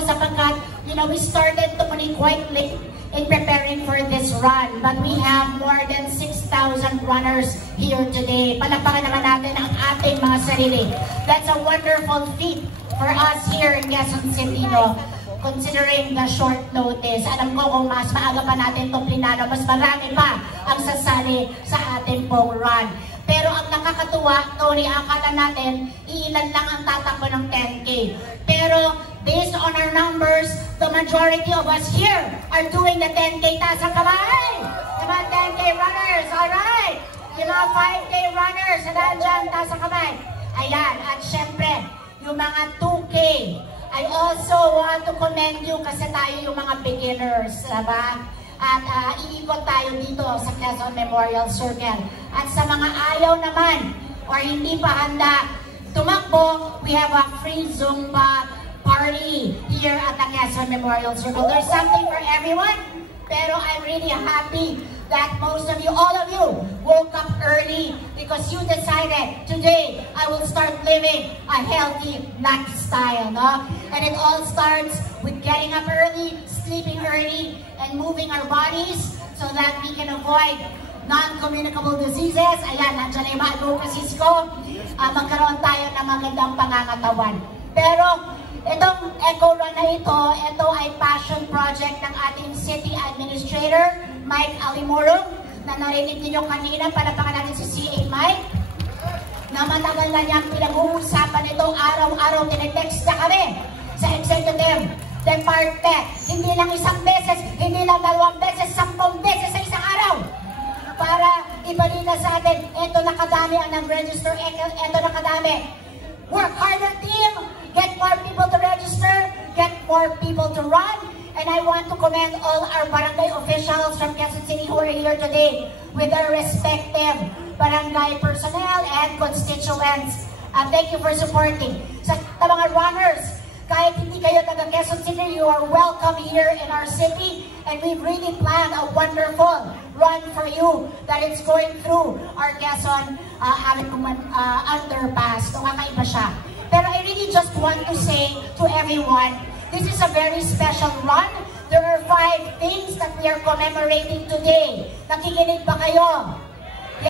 sapagkat, we started to be quite late in preparing for this run. But we have more than 6,000 runners here today. Palakpakan naman natin ang ating mga sarili. That's a wonderful feat for us here in Quezon City, no? Considering the short notice. Alam ko kung mas maaga pa natin itong plinano, mas marami pa ang sasali sa ating pong run. Pero ang nakakatuwa, Tony, akala natin, iilan lang ang tatakbo ng 10K. Pero based on our numbers, the majority of us here are doing the 10K. Taas ang kamay! Yung mga 10K runners, alright! Yung mga 5K runners, saan dyan, taas ang kamay? Ayan, at syempre, yung mga 2K. I also want to commend you kasi tayo yung mga beginners, diba? At iikot tayo dito sa Quezon Memorial Circle. At sa mga ayaw naman or hindi pa handa tumakbo, we have a free Zumba party here at the Quezon Memorial Circle. There's something for everyone, pero I'm really happy that most of you, all of you, woke up early because you decided today I will start living a healthy lifestyle, no? And it all starts with getting up early, sleeping early, and moving our bodies so that we can avoid non-communicable diseases. Ayan, nandiyan na yung mga advocacies ko. Magkaroon tayo ng magandang pangangatawan. Pero itong Eco Run na ito ay passion project ng ating City Administrator, Mike Alimuro, na narinig niyo kanina, palapakan natin si CA Mike, na matagal na niyang pinag-uusapan ito, araw-araw tinetext na kami sa Executive Department. Hindi lang isang beses, hindi lang 2 beses, 10 beses sa isang araw. Para ibalita sa atin, ito nakadami ang nag-register, ito nakadami. Work harder team, get more people to register, get more people to run. And I want to commend all our barangay officials from Quezon City who are here today with their respective barangay personnel and constituents. Thank you for supporting. Sa mga runners, kahit hindi kayo taga Quezon City, you are welcome here in our city. And we've really planned a wonderful run for you that is going through our Quezon underpass. So, kakaiba siya. Pero I really just want to say to everyone, this is a very special run. There are 5 things that we are commemorating today. Nakikinig ba kayo?